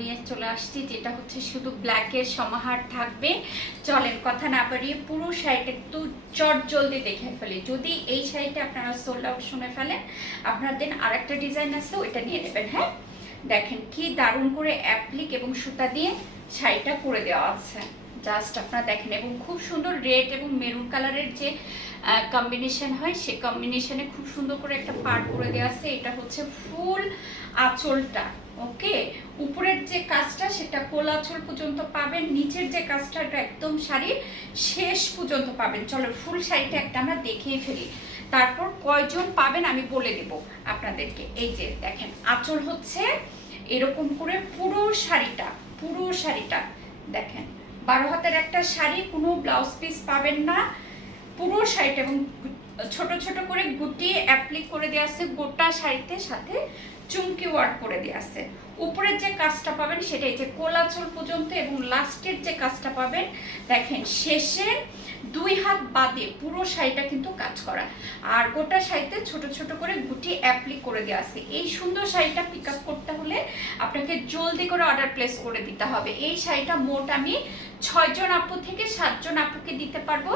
নিয়ে চলে আসছি, যেটা হচ্ছে শুধু ব্ল্যাকের সমাহার থাকবে। চলেন, কথা না বাড়িয়ে পুরো শাড়িটা একটু চট জলদি দেখে ফেলে। যদি এই শাড়িটা আপনারা সোল্ড আউট শুনে ফেলেন আপনার দেন আর একটা ডিজাইন আছে, ওইটা নিয়ে নেবেন হ্যাঁ? দেখেন কি দারুণ করে অ্যাপ্লিক এবং সুতা দিয়ে শাড়িটা করে দেওয়া আছে। জাস্ট আপনারা দেখেন এবং খুব সুন্দর রেড এবং মেরুন কালারের যে কম্বিনেশন হয়, সে কম্বিনেশনে খুব সুন্দর করে একটা পার্ট করে দেওয়া আছে। এটা হচ্ছে ফুল আঁচলটা, ওকে? উপরের যে কাজটা, সেটা কোল আঁচল পর্যন্ত পাবেন, নিচের যে কাজটা, এটা একদম শাড়ির শেষ পর্যন্ত পাবেন। চলো, ফুল শাড়িটা একটা আমরা দেখিয়ে ফেলি। তারপর কয়জন পাবেন আমি বলে দেব আপনাদেরকে। এই যে, দেখেন, আঁচল হচ্ছে এরকম করে পুরো শাড়িটা পুরো শাড়িটা, দেখেন। বারো হাতের একটা শাড়ি, কোনো ব্লাউজ পিস পাবেন না। পুরো শাড়িটা এবং ছোট ছোট করে গুটি অ্যাপ্লিক করে দেওয়া আছে গোটা শাড়িতে সাথে। চুমকি ওয়ার্ক করে দেওয়া আছে উপরের যে কাজটা পাবেন সেটা এই যে কোলাচল পর্যন্ত এবং লাস্টের যে কাজটা পাবেন, দেখেন শেষে দুই হাত বাদে পুরো শাড়িটা কিন্তু কাজ করা। আর গোটা শাড়িতে ছোট ছোট করে গুটি অ্যাপ্লিক করে দেওয়া আছে। এই সুন্দর শাড়িটা পিক আপ করতে হলে আপনাকে জলদি করে অর্ডার প্লেস করে দিতে হবে। এই শাড়িটা মোট আমি ছয়জন আপু থেকে সাতজন আপুকে দিতে পারব।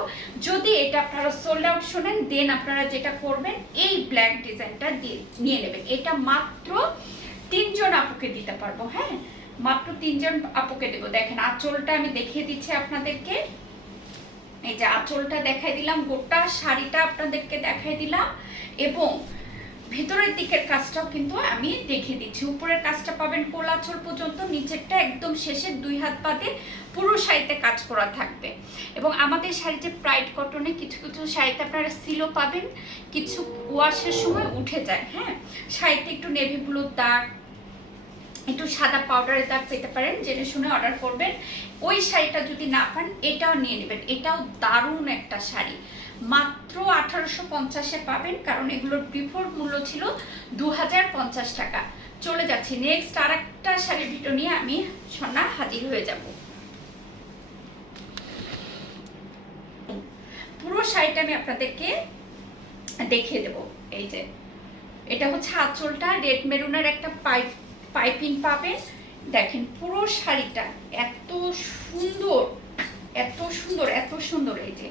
যদি এটা আপনারা সোল্ড আউট শোনেন দেন আপনারা যেটা করবেন, এই ব্ল্যাক ডিজাইনটা দিয়ে, নিয়ে নেবেন। এটা মাত্র তিনজন আপুকে দিতে পারব হ্যাঁ? মাত্র তিনজন আপুকে দেবো। দেখেন, আঁচলটা আমি দেখিয়ে দিচ্ছি আপনাদেরকে। এই যে আঁচলটা দেখাই দিলাম, গোটা শাড়িটা আপনাদেরকে দেখাই দিলাম। এবং ভেতরের দিকের কাজটাও কিন্তু আমি দেখিয়ে দিচ্ছি। উপরের কাজটা পাবেন কোলাচল পর্যন্ত, নিচেরটা একদম শেষের দুই হাত পাতে পুরো শাড়িতে কাজ করা থাকবে। এবং আমাদের শাড়িতে প্রাইড কটনে কিছু কিছু শাড়িতে আপনারা সিলও পাবেন, কিছু ওয়াশের সময় উঠে যায় হ্যাঁ? শাড়িতে একটু নেভি ব্লুর দাগ, একটু সাদা পাউডারের দাগ পেতে পারেন, জেনে শুনে অর্ডার করবেন। ওই শাড়িটা যদি না পান, এটাও নিয়ে নেবেন। এটাও দারুণ একটা শাড়ি। মাত্র আঠারোশো পঞ্চাশে পাবেন, কারণ এগুলোর বিফোর মূল্য ছিল দু হাজার পঞ্চাশ টাকা। চলে যাচ্ছি। নেক্সট আর একটা শাড়ির ভিডিও নিয়ে আমি, সন্না, হাজির হয়ে যাব। পুরো শাড়িটা আমি আপনাদেরকে দেখিয়ে দেব। এই যে, এটা হচ্ছে আঁচলটা রেড মেরুনের একটা পাইপ, পাইপিং পাবেন। দেখেন পুরো শাড়িটা এত সুন্দর এত সুন্দর এত সুন্দর। এই যে,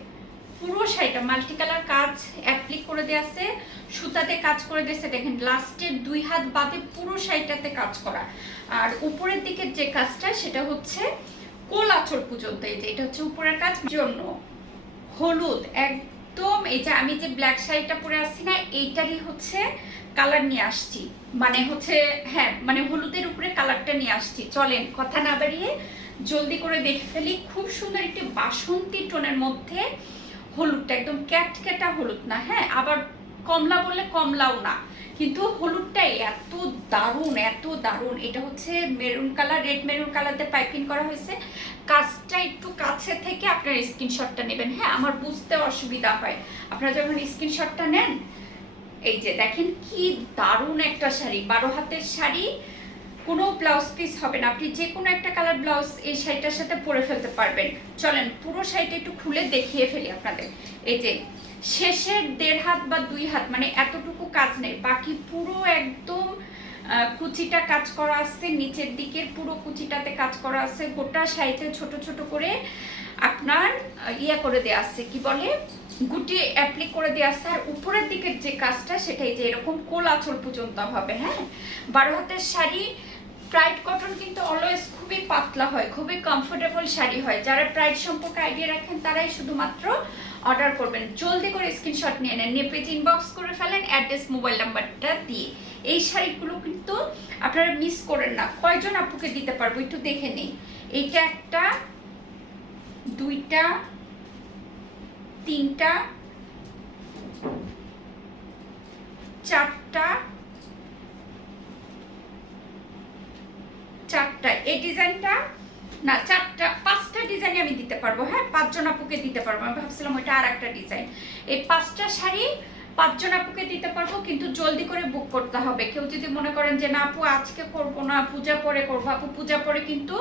পুরো শাড়িটা মাল্টি কালার কাজ অ্যাপ্লিক করে দেওয়া আছে, সুতাতে কাজ করে দিয়েছে দেখেন লাস্টের দুই হাত বাদে পুরো শাড়িটাতে কাজ করা। আর উপরের দিকের যে কাজটা, সেটা হচ্ছে কোল আঁচল এই যে, এটা হচ্ছে উপরের কাজ। জন্য হলুদ, একদম এই যে আমি যে ব্ল্যাক শাড়িটা পরে আসছি না, এইটারই হচ্ছে কালার নিয়ে আসছি। মানে হচ্ছে হ্যাঁ মানে হলুদের উপরে কালারটা নিয়ে আসছি। চলেন, কথা না বাড়িয়ে জলদি করে দেখে ফেলি। খুব সুন্দর একটি বাসন্তী টোনের মধ্যে হলুদটা, একদম ক্যাটক্যাটা হলুদ না হ্যাঁ? আবার কমলা বললে কমলাও না। কিন্তু হলুদটাই এত দারুণ এত দারুণ। এটা হচ্ছে মেরুন কালার রেড মেরুন কালারতে পাইপিং করা হয়েছে। কাজটা একটু কাছে থেকে আপনার স্ক্রিনশটটা নেবেন। হ্যাঁ আমার বুঝতে অসুবিধা হয়। আপনারা যখন স্ক্রিনশটটা নেন, এই যে দেখেন কি দারুণ একটা শাড়ি। বারো হাতের শাড়ি, কোনো ব্লাউজ পিস হবে না। আপনি যে কোনো একটা কালার ব্লাউজ এই শাড়িটার সাথে পরে ফেলতে পারবেন। চলেন, পুরো শাড়িটা একটু খুলে দেখিয়ে ফেলি আপনাদের। এই যে শেষের দেড় হাত বা দুই হাত মানে এতটুকু কাজ নেই। বাকি পুরো একদম কুচিটা কাজ করা আছে, নিচের দিকের পুরো কুচিটাতে কাজ করা আছে। গোটা সাইজে ছোট ছোট করে আপনার ইয়ে করে দেওয়া আছে, কি বলে? গুটি অ্যাপ্লিক করে দেওয়া আছে। আর উপরের দিকের যে কাজটা, সেটাই যে এরকম কোল আঁচল পর্যন্ত হবে হ্যাঁ? বারো হাতের শাড়ি প্রাইড কটন কিন্তু অলওয়েজ খুবই পাতলা হয়, খুবই কমফোর্টেবল শাড়ি হয়। যারা প্রাইড সম্পর্কে আইডিয়া রাখেন, তারাই শুধুমাত্র অর্ডার করবেন। জলদি করে স্ক্রিনশট নিয়ে নেন, নিয়ে পেজ ইনবক্স করে ফেলেন অ্যাড্রেস মোবাইল নাম্বারটা দিয়ে। এই শাড়িগুলো কিন্তু আপনারা মিস করেন না। কয়জন আপুকে দিতে পারব একটু দেখে নিই। এইটা একটা, দুইটা, তিনটা, চারটা চারটা এই ডিজাইনটা, না, চারটা, পাঁচটা ডিজাইন আমি দিতে পারব হ্যাঁ? পাঁচজন আপুকে দিতে পারব। আমি ভাবছিলাম ওইটা আর একটা ডিজাইন। এই পাঁচটা শাড়ি পাঁচজন আপুকে দিতে পারব, কিন্তু জলদি করে বুক করতে হবে। কেউ যদি মনে করেন যে, না, আপু, আজকে করব না, পূজা পরে করব। আপু, পূজা পরে কিন্তু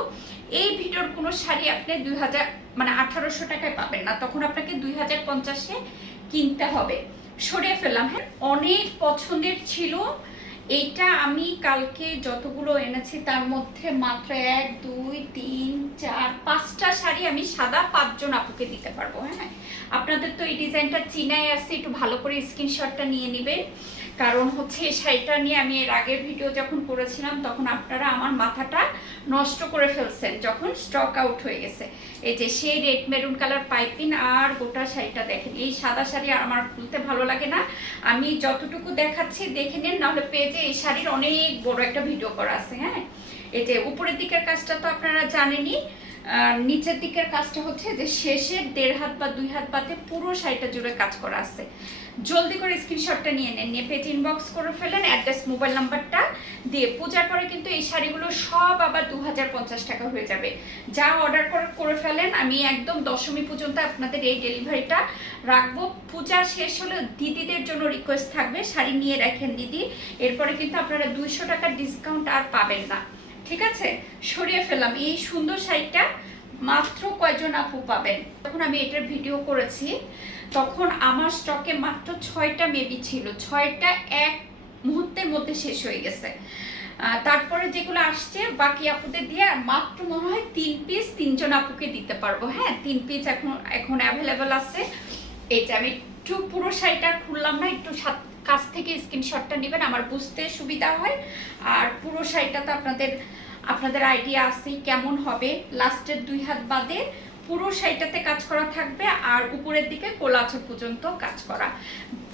এই ভিডিওর কোনো শাড়ি আপনি দুই হাজার মানে আঠারোশো টাকায় পাবেন না। তখন আপনাকে দুই হাজার পঞ্চাশে কিনতে হবে। সরিয়ে ফেললাম হ্যাঁ? অনেক পছন্দের ছিল এইটা আমি কালকে যতগুলো এনেছি তার মধ্যে মাত্র এক, দুই, তিন, চার, পাঁচটা শাড়ি আমি সাদা পাঁচজন আপুকে দিতে পারব হ্যাঁ? আপনাদের তো এই ডিজাইনটা চিনাই আসছে একটু ভালো করে স্ক্রিনশটটা নিয়ে নেবেন কারণ হচ্ছে এই শাড়িটা নিয়ে আমি এর আগের ভিডিও যখন করেছিলাম তখন আপনারা আমার মাথাটা নষ্ট করে ফেলছেন, যখন স্টক আউট হয়ে গেছে। এই যে সেই রেড মেরুন কালার পাইপিং আর গোটা শাড়িটা দেখেন। এই সাদা শাড়ি আমার খুলতে ভালো লাগে না। আমি যতটুকু দেখাচ্ছি, দেখে নিন, নাহলে পেজে এই শাড়ির অনেক বড় একটা ভিডিও করা আছে হ্যাঁ? এই যে উপরের দিকের কাজটা তো আপনারা জানেনই নিচের দিকের কাজটা হচ্ছে যে শেষের দেড় হাত বা দুই হাত পাতে পুরো শাড়িটা জুড়ে কাজ করা আছে। জলদি করে স্ক্রিনশটটা নিয়ে নেন, নিয়ে পেজ ইনবক্স করে ফেলেন অ্যাড্রেস মোবাইল নাম্বারটা দিয়ে। পূজার পরে কিন্তু এই শাড়িগুলো সব আবার দু হাজার পঞ্চাশ টাকা হয়ে যাবে। যা অর্ডার করে করে ফেলেন, আমি একদম দশমী পর্যন্ত আপনাদের এই ডেলিভারিটা রাখব। পূজা শেষ হলে দিদিদের জন্য রিকোয়েস্ট থাকবে, শাড়ি নিয়ে রাখেন দিদি। এরপরে কিন্তু আপনারা দুইশো টাকার ডিসকাউন্ট আর পাবেন না। ঠিক আছে? সরিয়ে ফেললাম। এই সুন্দর শাড়িটা মাত্র কয়জন আপু পাবেন। যখন আমি এটার ভিডিও করেছি, তখন আমার স্টকে মাত্র ছয়টা মেবি ছিল। ছয়টা এক মুহূর্তের মধ্যে শেষ হয়ে গেছে। তারপরে যেগুলো আসছে, বাকি আপুদের দিয়ে আর মাত্র মনে হয় তিন পিস তিনজন আপুকে দিতে পারব। হ্যাঁ তিন পিস এখন এখন অ্যাভেলেবেল আছে। এটা আমি একটু পুরো শাড়িটা খুললাম না, একটু সাত, কাছ থেকে স্ক্রিনশটটা নেবেন। আমার বুঝতে সুবিধা হয়। আর পুরো শাড়িটা তো আপনাদের আপনাদের আইডিয়া আছেই কেমন হবে। লাস্টের দুই হাত বাদে পুরো শাড়িটাতে কাজ করা থাকবে আর উপরের দিকে কোলাচর পর্যন্ত কাজ করা।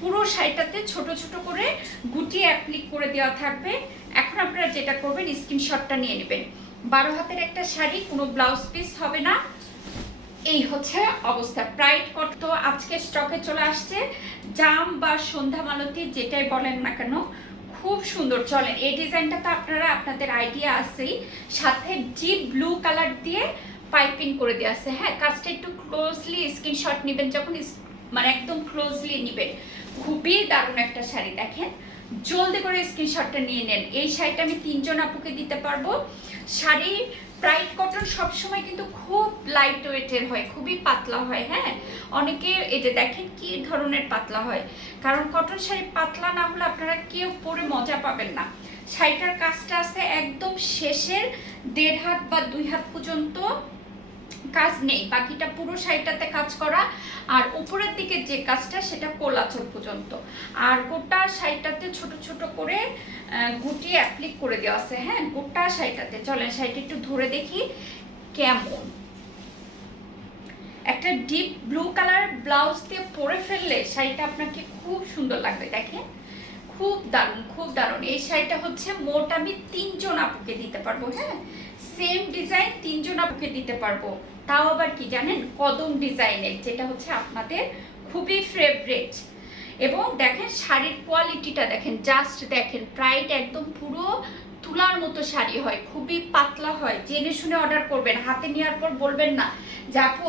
পুরো শাড়িটাতে ছোট ছোট করে গুটি অ্যাপ্লিক করে দেওয়া থাকবে। এখন আপনারা যেটা করবেন স্ক্রিনশটটা নিয়ে নেবেন। বারো হাতের একটা শাড়ি, কোনো ব্লাউজ পিস হবে না। এই হচ্ছে অবস্থা। প্রাইড কত? আজকে স্টকে চলে আসছে। জাম বা সন্ধ্যা মালতী, যেটাই বলেন না কেন খুব সুন্দর। চলেন, এই ডিজাইনটা তো আপনারা আপনাদের আইডিয়া আছেই। সাথে ডিপ ব্লু কালার দিয়ে পাইপিং করে দেওয়া আছে। হ্যাঁ কাজটা একটু ক্লোজলি স্ক্রিনশট নেবেন যখন মানে একদম ক্লোজলি নেবেন। খুবই দারুণ একটা শাড়ি, দেখেন। জলদি করে স্ক্রিনশটটা নিয়ে নেন। এই শাড়িটা আমি তিনজন আপুকে দিতে পারব। শাড়ি প্রাইড কটন সবসময় কিন্তু খুব লাইট ওয়েটের হয়, খুবই পাতলা হয় হ্যাঁ? অনেকে যে দেখেন কি ধরনের পাতলা হয়। কারণ কটন শাড়ি পাতলা না হলে আপনারা কেউ পরে মজা পাবেন না। শাড়িটার কাজটা আছে একদম শেষের দেড় হাত বা দুই হাত পর্যন্ত কাজ নেই, বাকিটা পুরো শাড়িটাতে কাজ করা, আর উপরের দিকে যে কাজটা সেটা কোলাচর পর্যন্ত। আর গোটা শাড়িটাতে ছোট ছোট করে গুটি অ্যাপ্লিক করে দেওয়া আছে হ্যাঁ? গোটা শাড়িটাতে চলেন শাড়িটা একটু ধরে দেখি কেমন। একটা ডিপ ব্লু কালার ব্লাউজ দিয়ে পরে ফেললে শাড়িটা আপনাকে খুব সুন্দর লাগবে, দেখেন। খুব দারুণ খুব দারুণ। এই শাড়িটা হচ্ছে মোট আমি তিনজন আপুকে দিতে পারব হ্যাঁ? সেম ডিজাইন তিনজন আপুকে দিতে পারব। তাও আবার কি জানেন? কদম ডিজাইনের, যেটা হচ্ছে আপনাদের খুবই ফেভারেট এবং দেখেন শাড়ির কোয়ালিটিটা দেখেন জাস্ট দেখেন প্রাইট একদম পুরো তুলার মতো শাড়ি হয়, খুবই পাতলা হয়। জেনে শুনে অর্ডার করবেন, হাতে নেওয়ার পর বলবেন না, যে আপু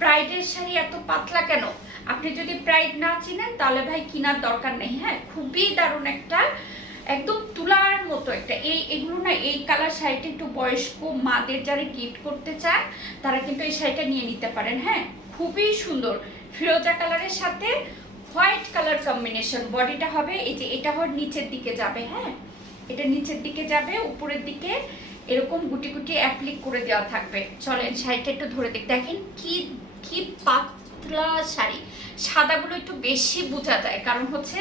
প্রাইডের শাড়ি এত পাতলা কেন? আপনি যদি প্রাইড না চিনেন, তাহলে ভাই কেনার দরকার নেই। হ্যাঁ খুবই দারুণ একটা একদম তুলার মতো একটা। এই এগুলো না, এই কালার শাড়িটা একটু বয়স্ক মাদের যারা গিফট করতে চায়, তারা কিন্তু এই শাড়িটা নিয়ে নিতে পারেন হ্যাঁ? খুবই সুন্দর। ফিরোজা কালারের সাথে হোয়াইট কালার কম্বিনেশন বডিটা হবে, এই যে এটা হওয়ার নিচের দিকে যাবে হ্যাঁ? এটা নিচের দিকে যাবে, উপরের দিকে এরকম গুটি গুটি অ্যাপ্লিক করে দেওয়া থাকবে। চলেন শাড়িটা একটু ধরে দেখ। দেখেন কি কি পাতলা শাড়ি। সাদাগুলো একটু বেশি বোঝা যায়, কারণ হচ্ছে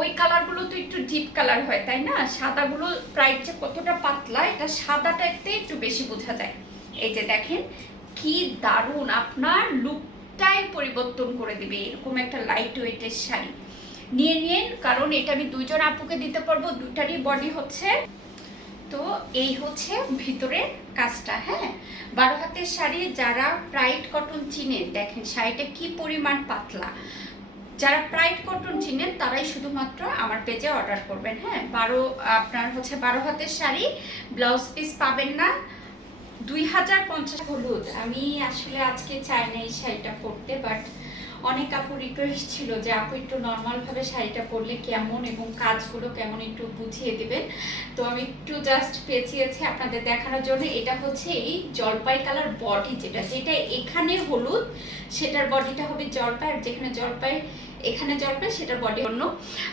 ওই কালারগুলো তো একটু ডিপ কালার হয়, তাই না? সাদাগুলো প্রাইস যে কতটা পাতলা, এটা সাদাটাতে একটু বেশি বোঝা যায়। এই যে দেখেন, কি দারুণ আপনার লুকটাই পরিবর্তন করে দিবে, এরকম একটা লাইট ওয়েটের শাড়ি। নিয়ে নিন, কারণ এটা আমি দুইজন আপুকে দিতে পারব দুটারই বডি হচ্ছে। তো এই হচ্ছে ভিতরের কাজটা হ্যাঁ? বারো হাতের শাড়ি যারা প্রাইড কটন চিনেন দেখেন শাড়িটা কি পরিমাণ পাতলা। যারা প্রাইড কটন চিনেন তারাই শুধুমাত্র আমার পেজে অর্ডার করবেন হ্যাঁ? বারো, আপনার হচ্ছে বারো হাতের শাড়ি ব্লাউজ পিস পাবেন না। দুই হাজার পঞ্চাশ হলুদ। আমি আসলে আজকে চাই না এই শাড়িটা পরতে বাট অনেক আপু রিকোয়েস্ট ছিল যে, আপু, একটু নর্মালভাবে শাড়িটা পরলে কেমন এবং কাজগুলো কেমন একটু বুঝিয়ে দেবেন? তো আমি একটু জাস্ট পেঁচিয়েছি আপনাদের দেখানোর জন্য। এটা হচ্ছে এই জলপাই কালার বডি যেটা যেটা এখানে হলুদ, সেটার বডিটা হবে জলপাই, আর যেখানে জলপাই এখানে জলপাই সেটা বডি অন্য।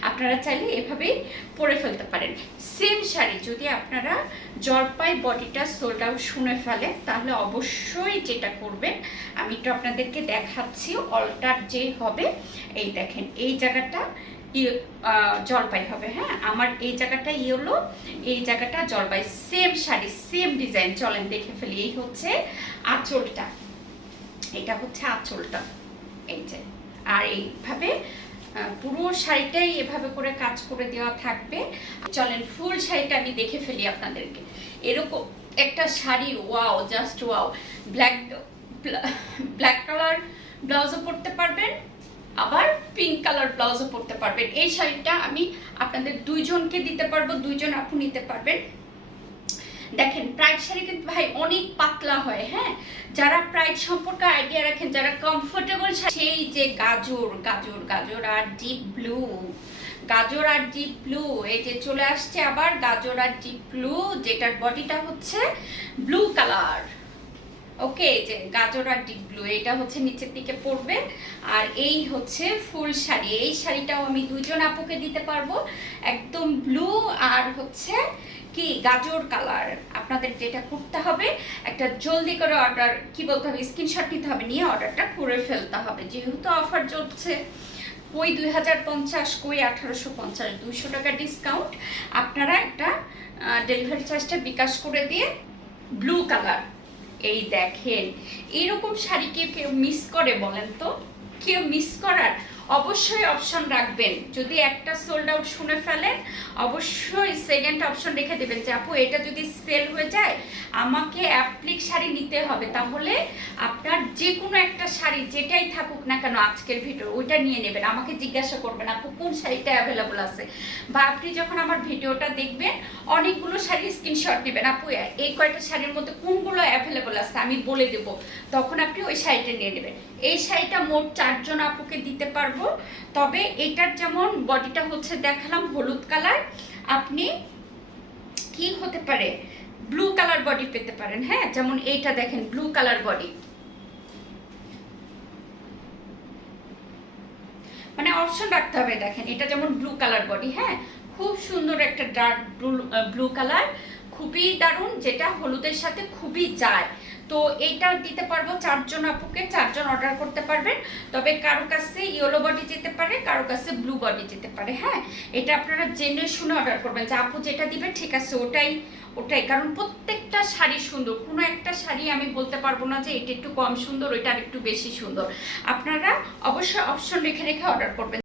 আপনারা চাইলে এভাবেই পরে ফেলতে পারেন। সেম শাড়ি, যদি আপনারা জলপাই বডিটা আউট শুনে ফেলেন, তাহলে অবশ্যই যেটা করবেন, আমি একটু আপনাদেরকে দেখাচ্ছি অল্টার যে হবে, এই দেখেন, এই জায়গাটা জলপাই হবে হ্যাঁ? আমার এই জায়গাটা ইয়েলো এই জায়গাটা জলপাই। সেম শাড়ি সেম ডিজাইন চলেন দেখে ফেলি। এই হচ্ছে আঁচলটা। এটা হচ্ছে আঁচলটা। এই যে। আর এইভাবে পুরো শাড়িটাই এভাবে করে কাজ করে দেওয়া থাকবে। চলেন, ফুল শাড়িটা আমি দেখে ফেলি আপনাদেরকে। এরকম একটা sari, wow, just wow. Black black colour ব্লাউজও পরতে পারবেন, আবার পিঙ্ক কালার ব্লাউজও পরতে পারবেন। এই শাড়িটা আমি আপনাদের দুইজনকে দিতে পারব, দুইজন আপু নিতে পারবেন। দেখেন প্রাইড শাড়ি কিন্তু ভাই অনেক পাতলা হয় হ্যাঁ? যারা প্রাইড সম্পর্কে আইডিয়া রাখেন, যারা কমফোর্টেবল সেই যে গাজর গাজর গাজর আর ডিপ ব্লু গাজর আর ডিপ ব্লু এই যে চলে আসছে আবার গাজর আর ডিপ ব্লু যেটার বডিটা হচ্ছে ব্লু কালার ওকে যে গাজর আর ডিপ ব্লু এটা হচ্ছে নিচের দিকে পড়বে, আর এই হচ্ছে ফুল শাড়ি। এই শাড়িটাও আমি দুইজন আপুকে দিতে পারব, একদম ব্লু আর হচ্ছে কি গাজর কালার আপনাদের যেটা করতে হবে, একটা জলদি করে অর্ডার কি বলতে হবে স্ক্রিনশট নিতে হবে, নিয়ে অর্ডারটা করে ফেলতে হবে। যেহেতু অফার চলছে, কই দুই হাজার পঞ্চাশ, কই আঠারোশো পঞ্চাশ, দুইশো টাকা ডিসকাউন্ট আপনারা একটা ডেলিভারি চার্জটা বিকাশ করে দিয়ে ব্লু কালার এই দেখেন। এরকম শাড়ি কেউ কেউ মিস করে বলেন তো? কেউ মিস করার অবশ্যই অপশন রাখবেন। যদি একটা সোল্ড আউট শুনে ফেলেন, অবশ্যই সেকেন্ড অপশন রেখে দেবেন যে, আপু, এটা যদি সেল হয়ে যায়, আমাকে অ্যাপ্লিক শাড়ি নিতে হবে। তাহলে আপনার যে কোনো একটা শাড়ি, যেটাই থাকুক না কেন আজকের ভিডিও ওইটা নিয়ে নেবেন। আমাকে জিজ্ঞাসা করবেন, আপু, কোন শাড়িটা অ্যাভেলেবল আছে? বা আপনি যখন আমার ভিডিওটা দেখবেন, অনেকগুলো শাড়ি স্ক্রিনশট নেবেন। আপু, এই কয়টা শাড়ির মধ্যে কোনগুলো অ্যাভেলেবল আছে? আমি বলে দেব। তখন আপনি ওই শাড়িটা নিয়ে নেবেন। এই শাড়িটা মোট চারজন আপুকে দিতে পারব। তবে এটার যেমন বডিটা হচ্ছে দেখালাম হলুদ কালার, আপনি কি হতে পারে ব্লু কালার বডি পেতে পারেন হ্যাঁ? যেমন এইটা দেখেন ব্লু কালার বডি মানে অপশন রাখতে হবে, দেখেন, এটা যেমন ব্লু কালার বডি হ্যাঁ? খুব সুন্দর একটা ডার্ক ব্লু ব্লু কালার খুবই দারুণ, যেটা হলুদের সাথে খুবই যায়। তো এইটা দিতে পারব চারজন আপুকে, চারজন অর্ডার করতে পারবেন। তবে কারও কাছে ইয়েলো বডি যেতে পারে, কারও কাছে ব্লু বডি যেতে পারে হ্যাঁ? এটা আপনারা জেনে শুনে অর্ডার করবেন যে আপু যেটা দিবে, ঠিক আছে, ওটাই ওটাই। কারণ প্রত্যেকটা শাড়ি সুন্দর, কোনো একটা শাড়ি আমি বলতে পারব না যে এটা একটু কম সুন্দর, ওইটা আর একটু বেশি সুন্দর। আপনারা অবশ্যই অপশন রেখে রেখে অর্ডার করবেন।